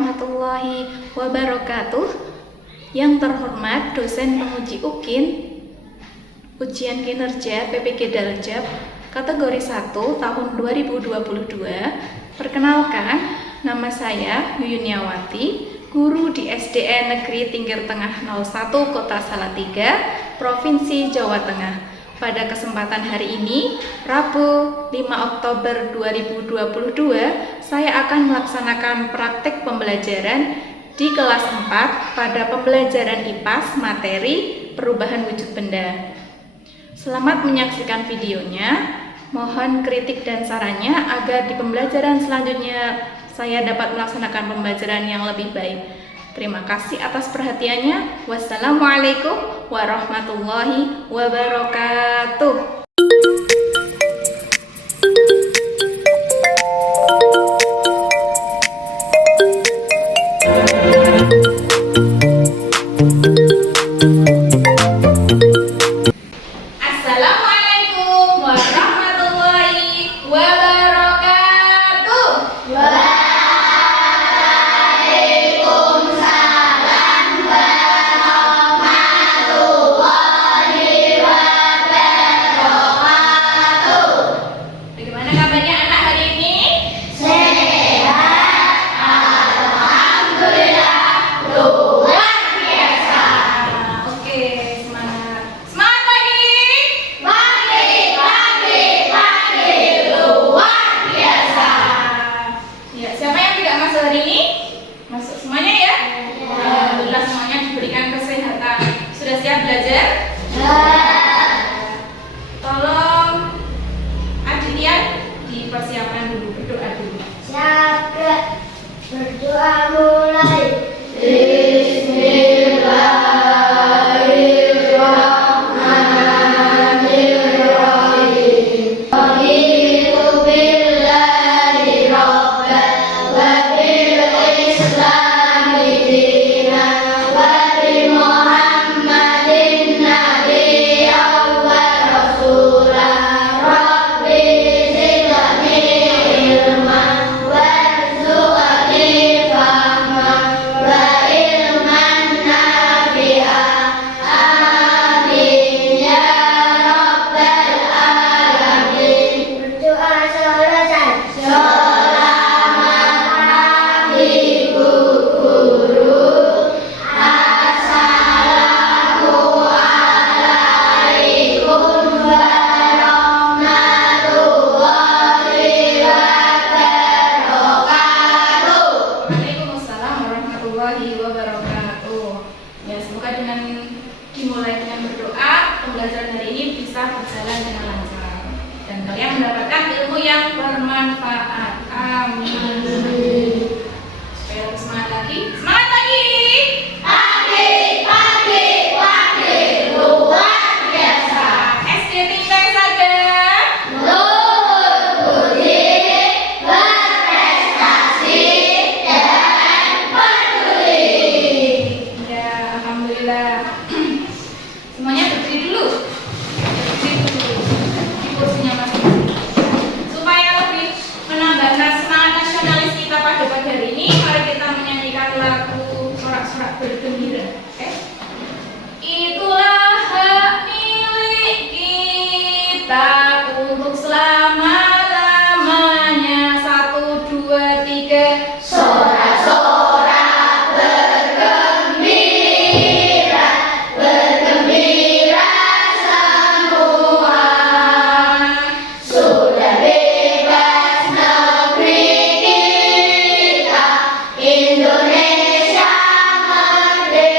warahmatullahi wabarakatuh. Yang terhormat dosen penguji UKIN, ujian kinerja PPG Daljab, kategori 1 tahun 2022. Perkenalkan, nama saya Yuyuniawati, guru di SDN Negeri Tingkir Tengah 01 Kota Salatiga, Provinsi Jawa Tengah. Pada kesempatan hari ini, Rabu 5 Oktober 2022, saya akan melaksanakan praktek pembelajaran di kelas 4 pada pembelajaran IPAS materi perubahan wujud benda. Selamat menyaksikan videonya. Mohon kritik dan sarannya agar di pembelajaran selanjutnya saya dapat melaksanakan pembelajaran yang lebih baik. Terima kasih atas perhatiannya. Wassalamualaikum warahmatullahi wabarakatuh. Assalamualaikum warahmatullahi wabarakatuh. Bagaimana kabarnya anak hari ini? Sehat, alhamdulillah, luar biasa. Oke, semangat. Semangat pagi. Pagi, luar biasa. Ya, siapa yang tidak masuk hari ini? Masuk semuanya ya? Alhamdulillah semuanya diberikan kesehatan. Sudah siap belajar? Tolong Aditya dipersiapkan dulu, berdoa dulu. Siap, berdoa mulai. Bismillahirrahmanirrahim. Raditu billahi rabban wa bil islami dinan wa bi Muhammadin nabiyyan wa rasulan. Rabbi zidni ilman warzuqni fahman wa ilman nafi'an. Amin ya rabbal alamin. Berdoa selesai. Selamat pagi Bu Guru. Assalamualaikum warahmatullahi wabarakatuh. Waalaikumsalam warahmatullahi wabarakatuh. Ya, semoga dengan dimulai dengan berdoa, pembelajaran hari ini bisa berjalan dengan lancar dan kalian mendapatkan ilmu yang bermanfaat. Amin. Supaya lebih semangat lagi. Semangat lagi. Pagi, luar biasa. SD Tingkir saja. Luhur budi, berprestasi, dan peduli. Ya, alhamdulillah. Semuanya berdiri dulu. Berdiri dulu di kursinya masing-masing. Supaya lebih menambah semangat nasionalis kita pada pagi hari ini, mari kita menyanyikan lagu Sorak-sorak bergembira. Oke? Itulah hak milik kita untuk selama-lamanya. 1, 2, 3. Sorak-sorak bergembira, bergembira semua. Sudah bebas negeri kita, Indonesia merdeka.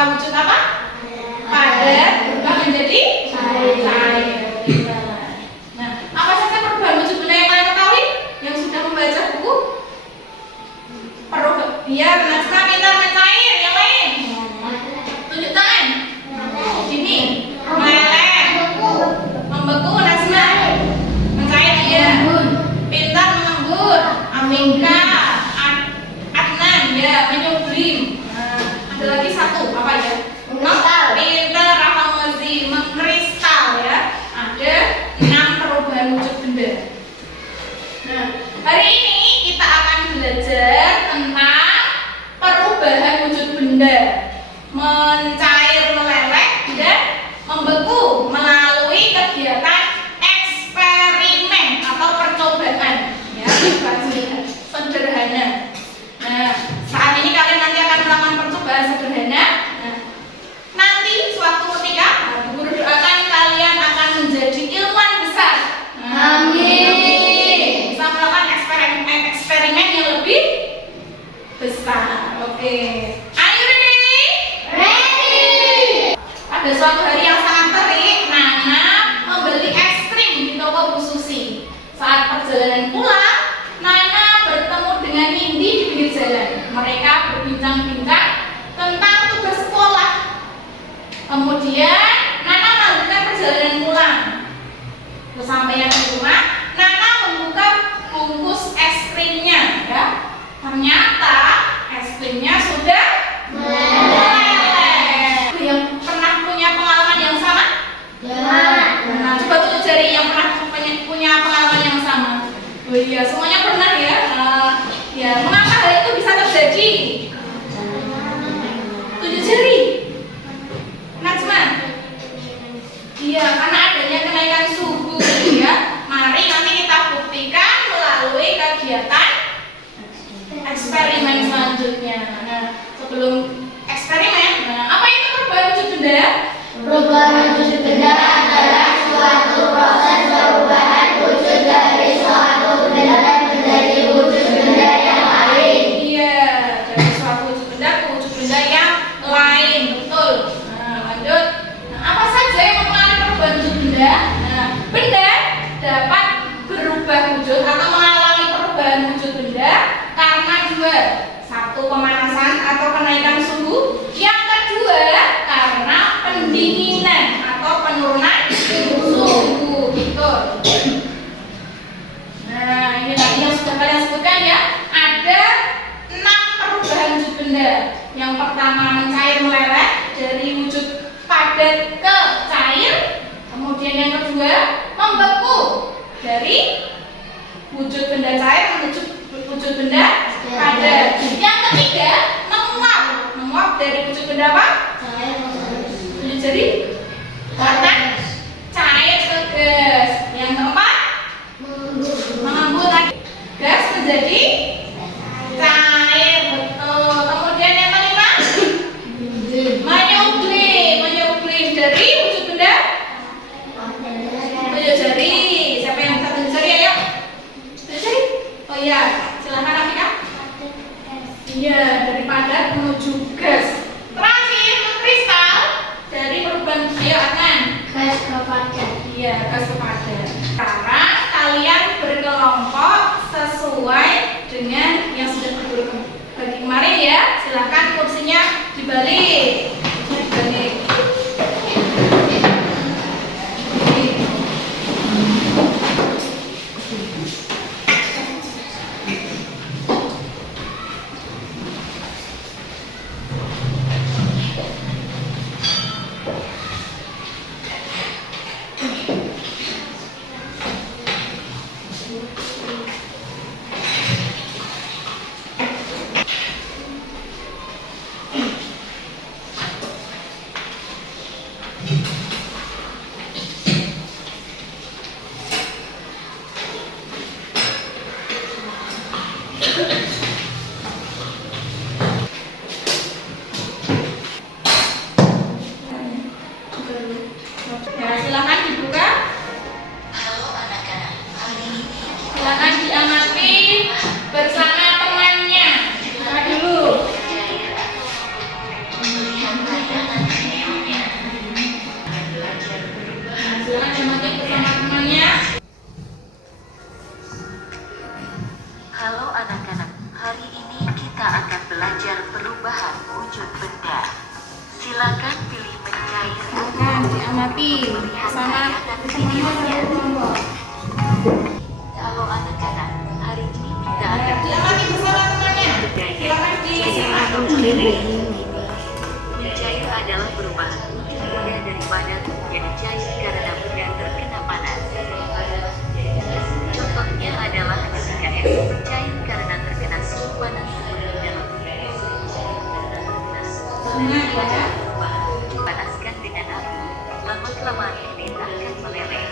setelah wujud apa? Padat berubah menjadi cair. Nah, apa saja perubahan wujud benda yang kalian ketahui? Yang sudah membaca buku? Biar Najma pintar mencair. Yang lain? Tunjuk tangan. Ini meleleh, membeku. Najma mencair ya. Pintar mengembun. Amika, Adnan ya menyublim. Ada lagi satu apa ya? Pintar, Rafamozi, mengkristal ya. Ada 6 perubahan wujud benda. Nah, hari ini kita akan belajar tentang perubahan wujud benda, mencair, meleleh, dan membeku melalui kegiatan eksperimen atau percobaan. Ya, sederhana. Nah, saat ini kalian nanti akan melakukan percobaan sederhana. Nah, nanti suatu ketika, guru doakan kalian akan menjadi ilmuwan besar. Amin. Bisa melakukan eksperimen yang lebih besar. Oke. Are you ready? Ready. Pada suatu hari yang sangat terik, Nana membeli es krim di toko Bu Susi. Saat perjalanan pulang, Nana bertemu dengan Nindi di pinggir jalan. Mereka berbincang-bincang tentang tugas sekolah. Kemudian Nana melanjutkan perjalanan pulang. Sesampainya di rumah, Nana membuka bungkus es krimnya. Ya, ternyata es krimnya sudah meleleh. Yang pernah punya pengalaman yang sama? Nah, coba tunjuk jari yang pernah punya pengalaman yang sama. Oh iya, semuanya pernah ya. Ya, mengapa hal itu bisa terjadi? Tunjuk jari. Najma. Iya, karena adanya kenaikan suhu ya. Mari nanti kita buktikan melalui kegiatan eksperimen selanjutnya. Nah, sebelum eksperimen, apa itu perubahan wujud benda? Perubahan wujud benda adalah suatu proses perubahan wujud dari suatu benda menjadi wujud benda yang lain. Iya, dari suatu wujud benda ke wujud benda yang lain, betul. Nah, lanjut. Nah, apa saja yang mempengaruhi perubahan wujud benda? Nah, benda dapat berubah wujud atau mengalami perubahan wujud benda karena dua. Satu, pemanasan atau kenaikan suhu. Yang kedua, karena pendinginan atau penurunan suhu. Betul. Nah, ini tadi yang sudah kalian sebutkan ya. Ada 6 perubahan wujud benda. Yang pertama, mencair meleleh dari wujud padat ke cair. Kemudian yang kedua, membeku dari wujud benda cair menuju wujud benda padat. Yang ketiga, menguap dari wujud benda apa? Tunjuk jari. Warna cair ke gas. Yang keempat, mengembun lagi. Gas menjadi cair, betul. Kemudian yang kelima, menyublim dari wujud benda. Tunjuk jari. Siapa yang bisa tunjuk jari? Ayo. Tunjuk jari. Oh iya, silakan Afika. Iya, dari padat menuju gas. Terakhir, mengkristal dari perubahan. Ayo Adnan. Gas ke padat. Iya, gas ke padat. Sekarang kalian berkelompok sesuai dengan yang sudah berguru bagi kemarin ya. Silahkan kursinya dibalik. Dibalik. Ya, silakan dibuka. Silakan diamati bersama temannya. Buka dulu. Halo anak-anak, hari ini kita akan belajar perubahan wujud benda. Silakan pilih mencair Silakan diamati sama teman-teman kelompok. Halo anak-anak, hari ini kita akan Diamati bersama temannya. Silakan di mencair adalah perubahan wujud benda dari padat menjadi cair karena benda terkena panas. Contohnya adalah ketika air mencair karena terkena suhu panas seperti dalam dipanaskan dengan api, lama-kelamaan ini akan meleleh.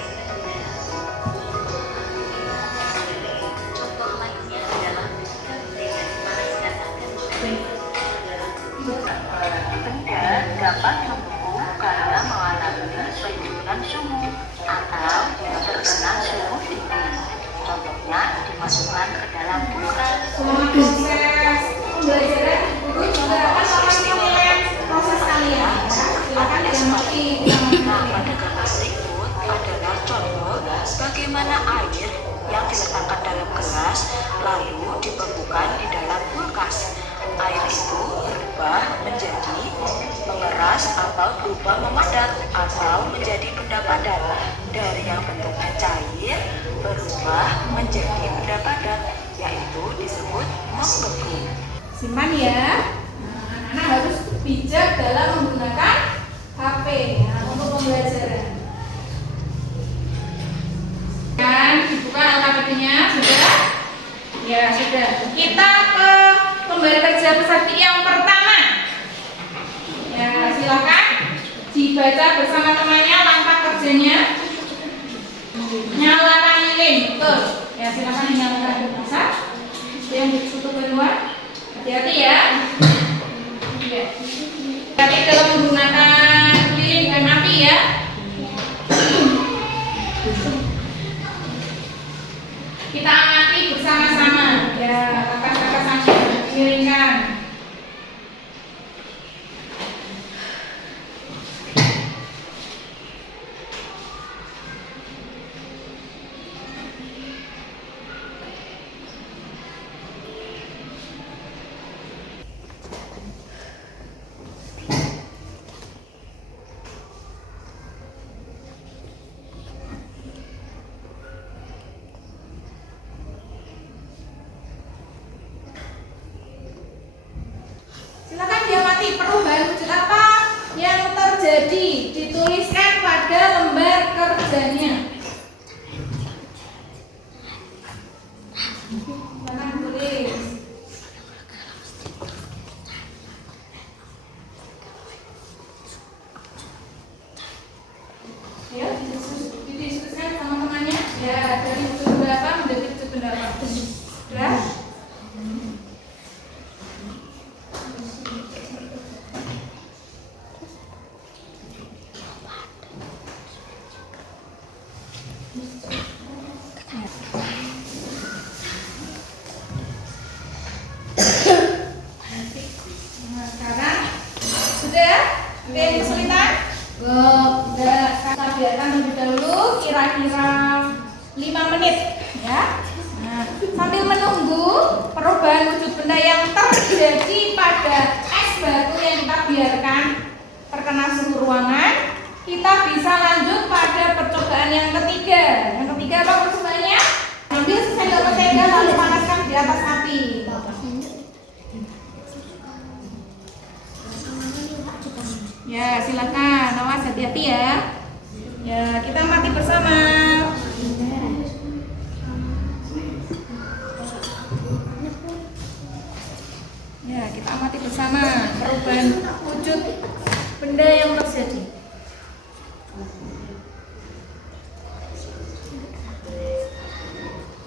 Contoh lainnya adalah ketika benda dipanaskan akan meleleh. Benda dapat membeku karena mengalami penurunan suhu atau terkena suhu tinggi. Contohnya dimasukkan ke dalam kulkas. Selama proses pembelajaran guru juga akan melakukan proses kalian. Silakan diamati Nah, pada gambar berikut adalah contoh bagaimana air yang diletakkan dalam gelas lalu dibekukan di dalam kulkas. Air itu berubah menjadi mengeras atau berubah memadat atau menjadi benda padat. Dari yang bentuknya cair berubah menjadi benda padat, yaitu disebut membeku. simpan ya. Anak-anak harus bijak dalam menggunakan HP ya, untuk pembelajaran. Kan dibuka LKPD-nya sudah? Ya sudah. Kita ke lembar kerja peserta yang pertama. Ya silakan dibaca bersama temannya langkah kerjanya. Nyalakan lilin, betul. Ya silakan dinyalakan bisa. Yang ditutup keluar. Hati-hati ya. Ya. Hati dalam menggunakan lilin dan api ya. Kita amati bersama-sama. Ya, langkah-langkah sambil miringkan. Silakan diamati perubahan wujud apa yang terjadi, dituliskan pada lembar kerjanya. Silakan tulis. Ayo didiskusikan sama temannya. Ya, dari wujud benda apa menjadi wujud benda apa. Sudah? Nah, sekarang sudah ada yang kesulitan? Sudah, kita biarkan lebih dahulu kira-kira 5 menit ya. Nah, sambil menunggu perubahan wujud benda yang terjadi pada es batu yang kita biarkan terkena suhu ruangan, kita bisa lanjut pada percobaan yang ketiga. Yang ketiga apa percobaannya? Ambil sendok mentega lalu panaskan di atas api. Ya, silakan. Awas hati-hati ya. Ya, kita amati bersama. Ya, kita amati bersama perubahan wujud benda yang terjadi.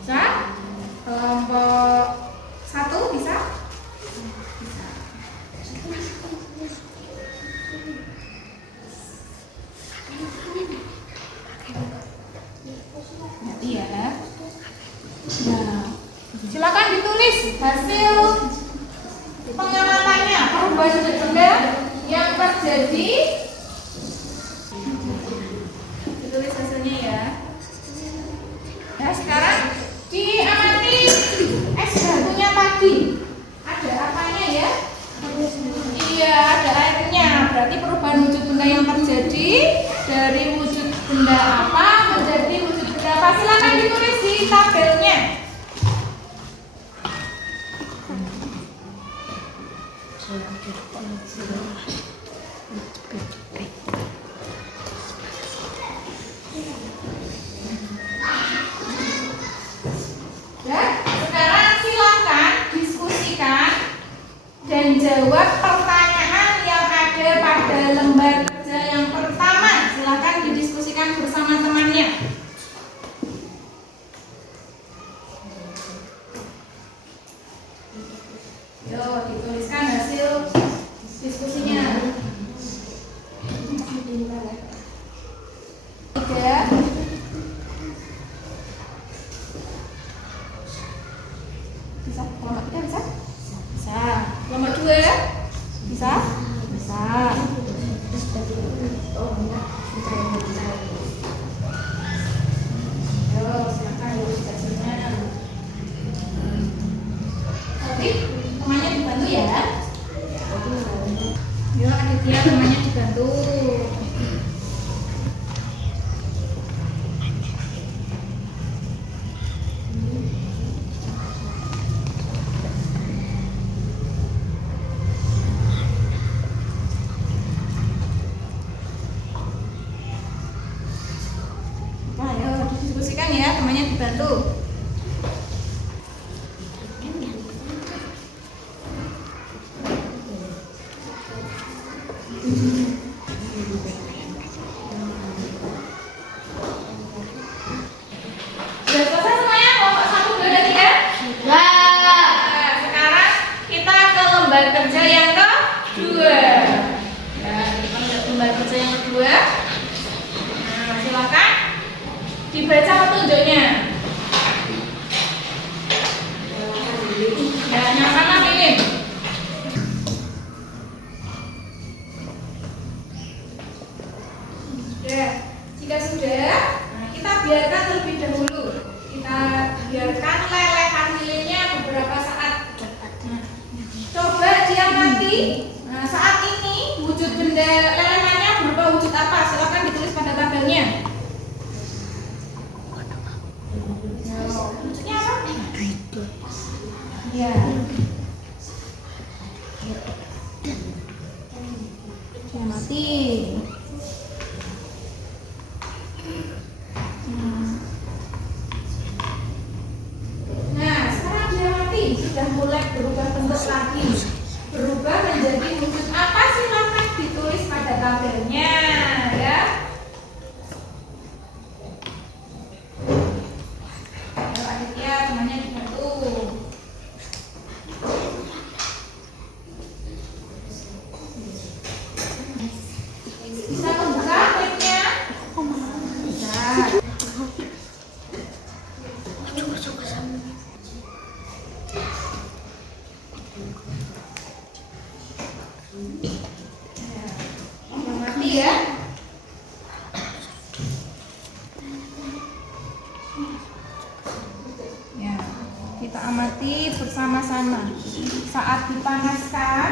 Bisa? Kelompok 1 bisa? Bisa. Hati ya. Nah, silakan ditulis hasil pengamatannya, perubahan wujud benda yang terjadi. Ditulis hasilnya ya. Nah, sekarang diamati es dari wujud benda apa menjadi wujud benda apa. Silakan ditulis di tabelnya. Ya, sekarang silakan diskusikan dan jawab pertanyaan yang ada pada lembar kerja yang pertama. Silakan didiskusikan bersama temannya. Yo, dituliskan hasil diskusinya. Tiga. Bisa? Nomor tiga bisa? Bisa. Nomor dua? Bisa? Bisa. Yo, silakan diskusinya. Oke, temannya dibantu ya. Yo, Aditya temannya dibantu. Ayo didiskusikan ya, temannya dibantu. Sudah selesai semuanya kelompok 1, 2, dan 3? Nah, sekarang kita ke lembar kerja yang kedua. Ya, kita lihat lembar kerja yang kedua. Nah, silakan dibaca petunjuknya. Ya, yang sana pilih. Sudah. Jika sudah, nah kita biarkan terlebih dahulu. Kita biarkan lelehan lilinnya beberapa saat. Nah, coba diamati. Nah, saat ini wujud benda lelehannya berupa wujud apa? Silakan ditulis pada tabelnya. Wujudnya apa? Ya. Diamati. Nah, sekarang diamati sudah mulai berubah bentuk lagi. Berubah menjadi wujud apa? Silakan ditulis pada tabelnya ya. Ayo Aditya, temannya dibantu. Bisa membuka klipnya? Bisa. Amati ya. Ya, kita amati bersama-sama. Saat dipanaskan,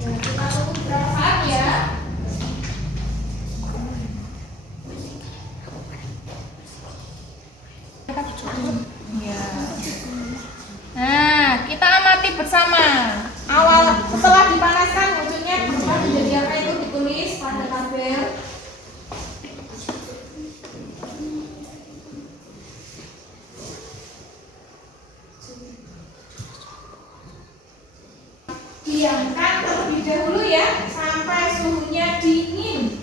ya, kita tunggu berapa saat ya. Ya. Nah, kita amati bersama. Awal setelah dipanaskan wujudnya berubah menjadi apa itu ditulis pada tabel. Diamkan terlebih dahulu ya sampai suhunya dingin.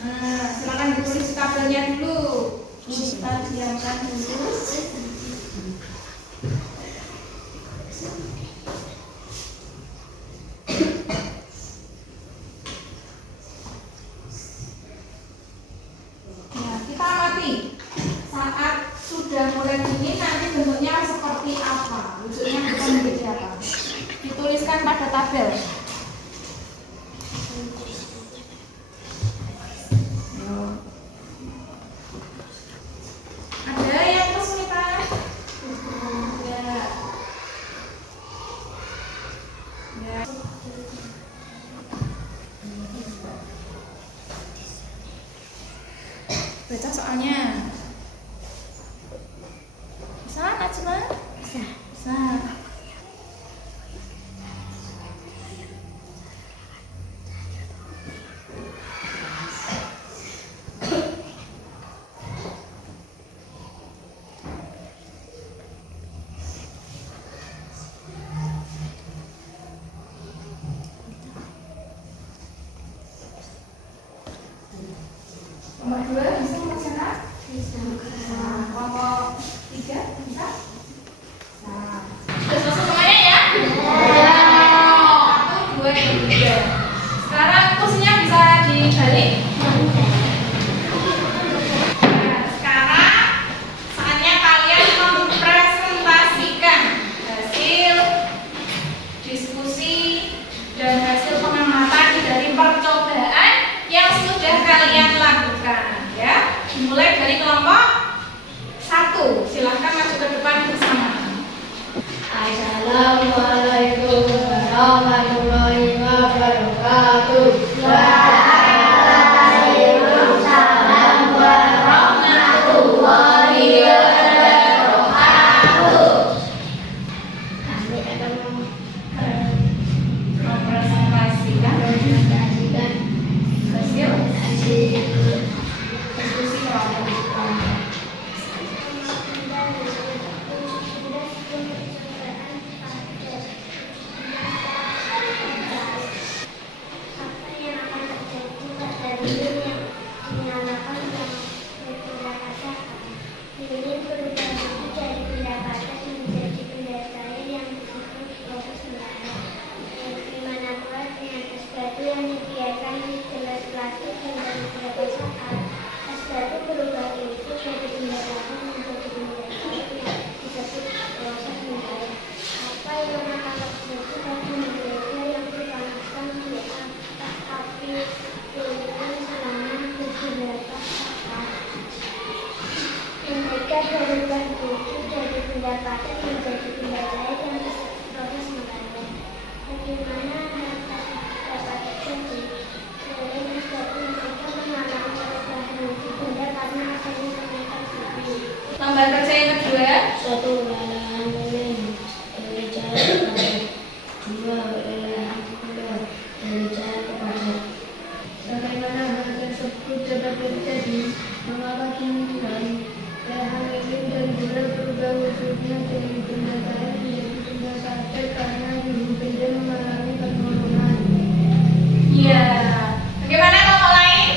Nah, silakan ditulis di tabelnya dulu. Ini kita diamkan dulu. Ya, kita amati. Saat sudah mulai dingin nanti bentuknya seperti apa? Wujudnya akan menjadi apa? Dituliskan pada tabel. Ada yang kesulitan? Ya. Baca soalnya. Bisa, Najma? Bisa. Bisa. Nomor 2 bisa membaca? Bisa. Nah, kelompok 3 bisa? Nah, sudah selesai semuanya ya? Ya. 1, 2, 3. Sekarang kursinya bisa dibalik. Nah, sekarang saatnya kalian mempresentasikan hasil diskusi dan hasil pengamatan dari percobaan yang sudah kalian lakukan, ya. Dimulai dari kelompok 1. Silahkan maju ke depan bersama. Assalamualaikum warahmatullahi wabarakatuh. Waalaikumsalam warahmatullahi wabarakatuh. Kami akan Mempresentasikan mempresentasikan hasil hasil diskusi kelompok. Apa yang akan terjadi pada lilin yang dinyalakan yang berpindah kaca? Lilin berubah wujud dari benda padat menjadi benda cair yang disebut proses mendalam. Dimana pula dengan es batu yang dibiarkan di gelas plastik hingga beberapa saat, es batu berubah wujud dari benda padat menjadi benda cair yang disebut proses mendalam. Apa yang akan terjadi pada benda yang dipanaskan di atas api lilin selama beberapa saat? Mereka berubah wujud dari benda padat menjadi benda cair yang disebut proses mendalam. Bagaimana hal tersebut dapat terjadi? Selain es batu, mereka mengalami perubahan wujud benda karena adanya kenaikan suhu. Lembar kerja yang kedua. Satu wilayah lilin dari cair ke padat. Dua wilayah bulan dari cair ke padat. Bagaimana hal tersebut dapat terjadi? Mengapa kini wilayah lilin dan bulan berubah wujudnya dari benda cair menjadi benda padat karena suhu benda mengalami penurunan? Iya. Bagaimana kelompok lain?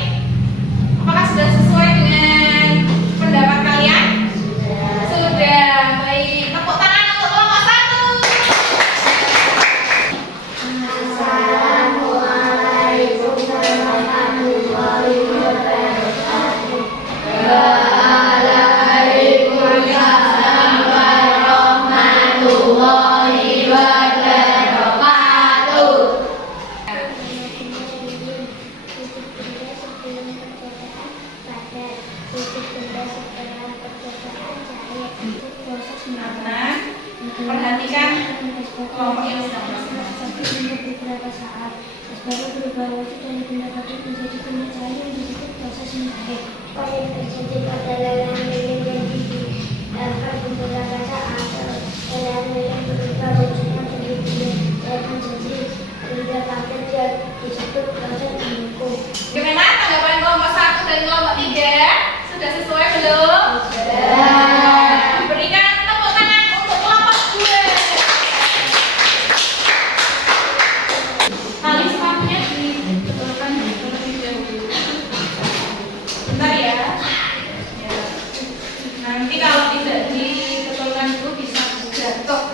Apakah sudah sesuai dengan pendapat kalian? Sudah. Baik. Tepuk tangan untuk kelompok 1. Assalamualaikum warahmatullahi wabarakatuh. Waalaikumsalam warahmatullahi wabarakatuh. Nah, perhatikan kelompok yang sedang bermain. Beberapa saat, es batu berubah wujud dari benda padat menjadi benda cair yang disebut proses mencair. Apa yang terjadi pada lelehan lilin yang dibiarkan beberapa saat? Lelehan lilin berubah wujudnya dari benda cair menjadi benda padat yang disebut proses membungkuk. Bagaimana tanggapan kelompok 1 dan kelompok 3? Sudah sesuai belum? Sudah. Berikan tepuk tangan untuk kelompok 2. Tali sepatunya dibetulkan terlebih dahulu. Bentar ya. Ya. Nanti kalau tidak dibetulkan itu bisa jatuh.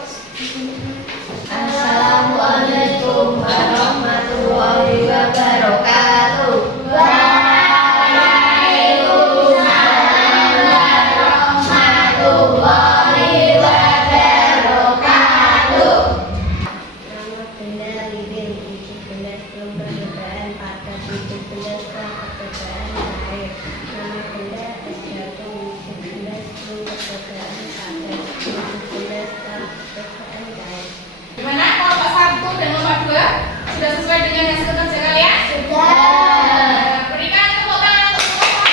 Assalamualaikum warahmatullahi wabarakatuh. Waalaikumsalam warahmatullahi wabarakatuh. Nama benda lilin, wujud benda sebelum perbedaan padat, wujud benda setelah perbedaan cair. Nama benda es batu, wujud benda sebelum perbedaan padat, wujud benda setelah perbedaan cair. Gimana kelompok 1 dan kelompok 2? Sudah sesuai dengan hasil kerja kalian? Sudah. Berikan tepuk tangan untuk kelompok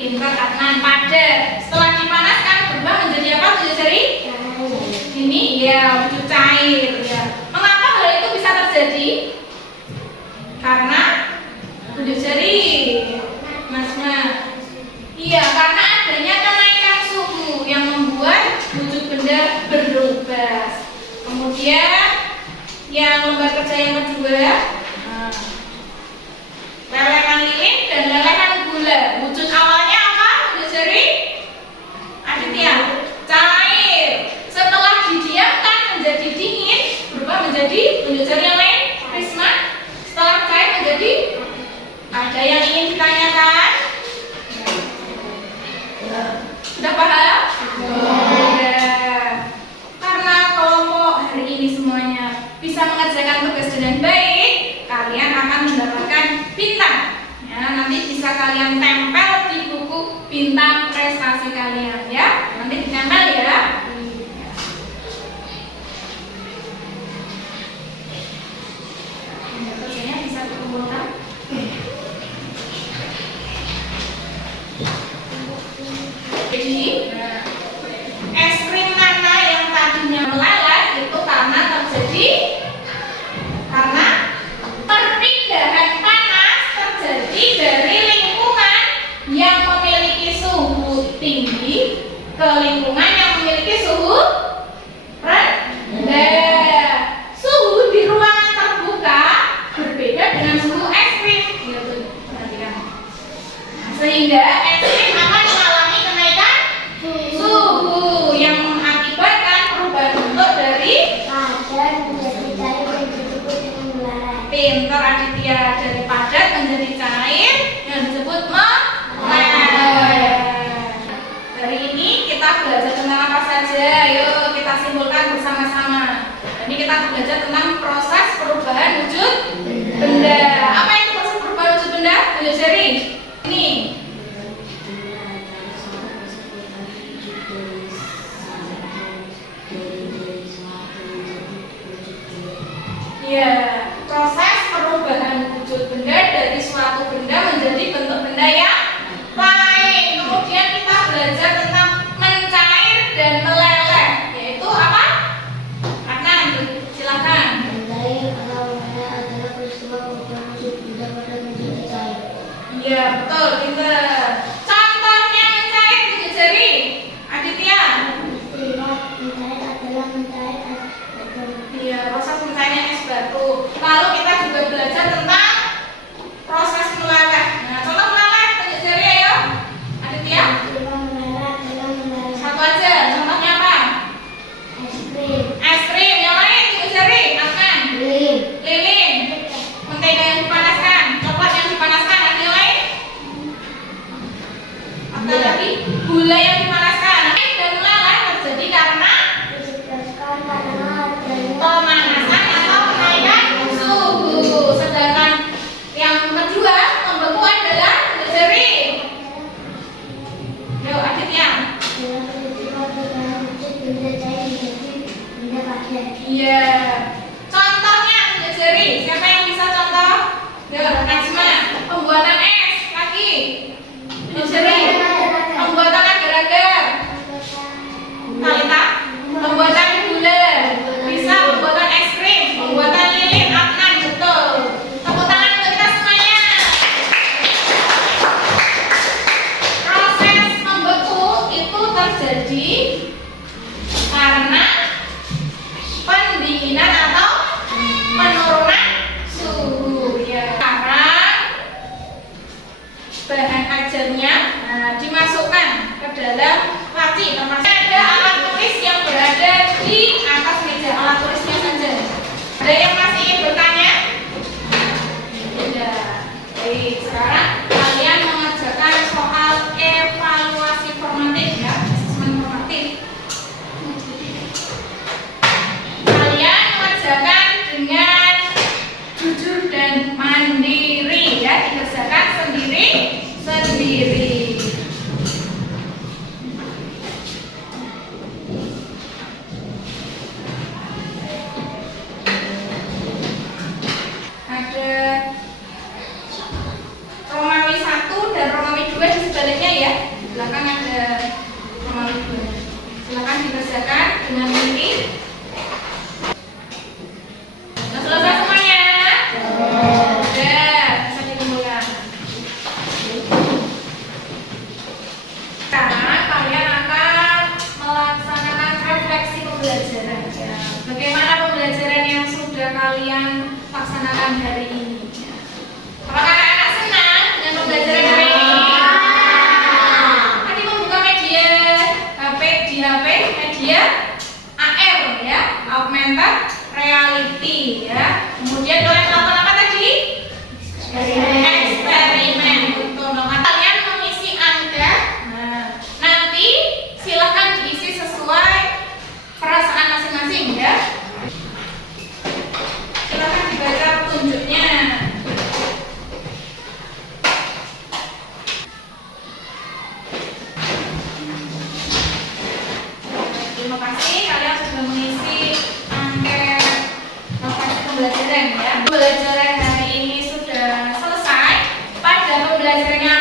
Pintar, Adnan. Padat. Setelah dipanaskan berubah menjadi apa, Bu Seri? Ini ya wujud cair ya. Mengapa hal itu bisa terjadi? Karena wujud Seri, Mas. Iya, karena adanya kenaikan suhu yang membuat wujud benda berubah. Kemudian yang lembar kerja yang kedua, lelehan lilin dan lelehan gula. Wujud awalnya apa, Bu Seri? Aditya, cair. Setelah didiamkan menjadi dingin, berubah menjadi wujud Seri yang lain. Risma, setelah cair menjadi, ada yang ingin ditanyakan? Sudah paham? Sudah. Karena kelompok hari ini semuanya bisa mengerjakan tugas dengan baik, kalian akan mendapatkan bintang. Ya, nanti bisa kalian tempel di buku bintang prestasi kalian ya. Nanti ditempel ya. Kerjanya bisa dikumpulkan. Jadi, es krim mana yang tadinya meleleh itu karena perpindahan panas terjadi dari lingkungan yang memiliki suhu tinggi ke lingkungan yang memiliki suhu rendah. Suhu di ruangan terbuka berbeda dengan suhu es krim. Perhatikan. Sehingga es krim akan mengalami kenaikan suhu yang mengakibatkan perubahan bentuk dari padat menjadi cair dan disebut dengan meleleh. pintar Aditya, dari padat menjadi cair yang disebut meleleh. Hari ini kita belajar tentang apa saja? Yuk kita simpulkan bersama-sama. Ini kita belajar tentang proses perubahan wujud benda. Apa itu proses perubahan wujud benda? Wujud Seri. Ini. Ya, proses perubahan wujud benda dari suatu benda menjadi bentuk benda yang lain. Kemudian kita belajar tentang mencair dan meleleh, yaitu apa? Adnan, silakan. Mencair atau meleleh adalah peristiwa perubahan wujud benda pada menjadi cair. Iya, betul, pintar. Contohnya mencair, wujud Seri. Aditya. Istilah mencair adalah mencair atau Iya, proses mencairan es batu. Lalu kita juga belajar tentang proses meleleh. Nah, contoh meleleh, wujud Seri ayo. Aditya. istilah meleleh adalah meleleh. Satu aja, contohnya apa? Es krim, Es krim, yang lain wujud Seri. Makan. lilin, Lilin, mentega yang dipanaskan, coklat yang dipanaskan, ada yang lain? Ada lagi? Gula yang dipanaskan. Es dan meleleh terjadi karena disebabkan karena adanya pemanasan atau kenaikan suhu. Sedangkan yang kedua, membeku adalah wujud Seri. Yuk, Aditya. adalah peristiwa perubahan wujud benda cair menjadi benda padat. Iya. Contohnya wujud Seri. Siapa yang bisa contoh? Yuk, Najma. Pembuatan es lagi. Wujud Seri. Pembuatan agar-agar. Kalita. Pembuatan gula. Bisa pembuatan es krim. Pembuatan lilin. Adnan, betul. Tepuk tangan untuk kita semuanya. Proses membeku itu terjadi karena pendinginan atau penurunan suhu ya. Sekarang bahan ajarnya dimasukkan ke dalam laci. Ada alat tulis yang berada di atas meja, alat tulisnya saja. Ada yang masih ingin bertanya? Tidak. Baik, sekarang kalian mengerjakan soal evaluasi formatif ya, asesmen formatif. Kalian mengerjakan dengan jujur dan mandiri ya, dikerjakan sendiri-sendiri. Ada Roman belakang ada nomor 2. Silakan dikerjakan dengan teliti. Sudah selesai semuanya? Sudah, bisa dikumpulkan. Sekarang kalian akan melaksanakan refleksi pembelajaran ya. Bagaimana pembelajaran yang sudah kalian laksanakan hari ini? Apakah anak-anak senang dengan pembelajaran hari ini? Tadi membuka media HP di HP, media AR ya, augmented reality ya. Kemudian kalian melakukan apa tadi? Eksperimen. Betul banget. Kalian mengisi angka. Nah, nanti silakan diisi sesuai perasaan masing-masing ya. Silakan dibaca petunjuknya. Terima kasih kalian sudah mengisi angket refleksi pembelajaran ya. Pembelajaran hari ini sudah selesai. Pada pembelajaran yang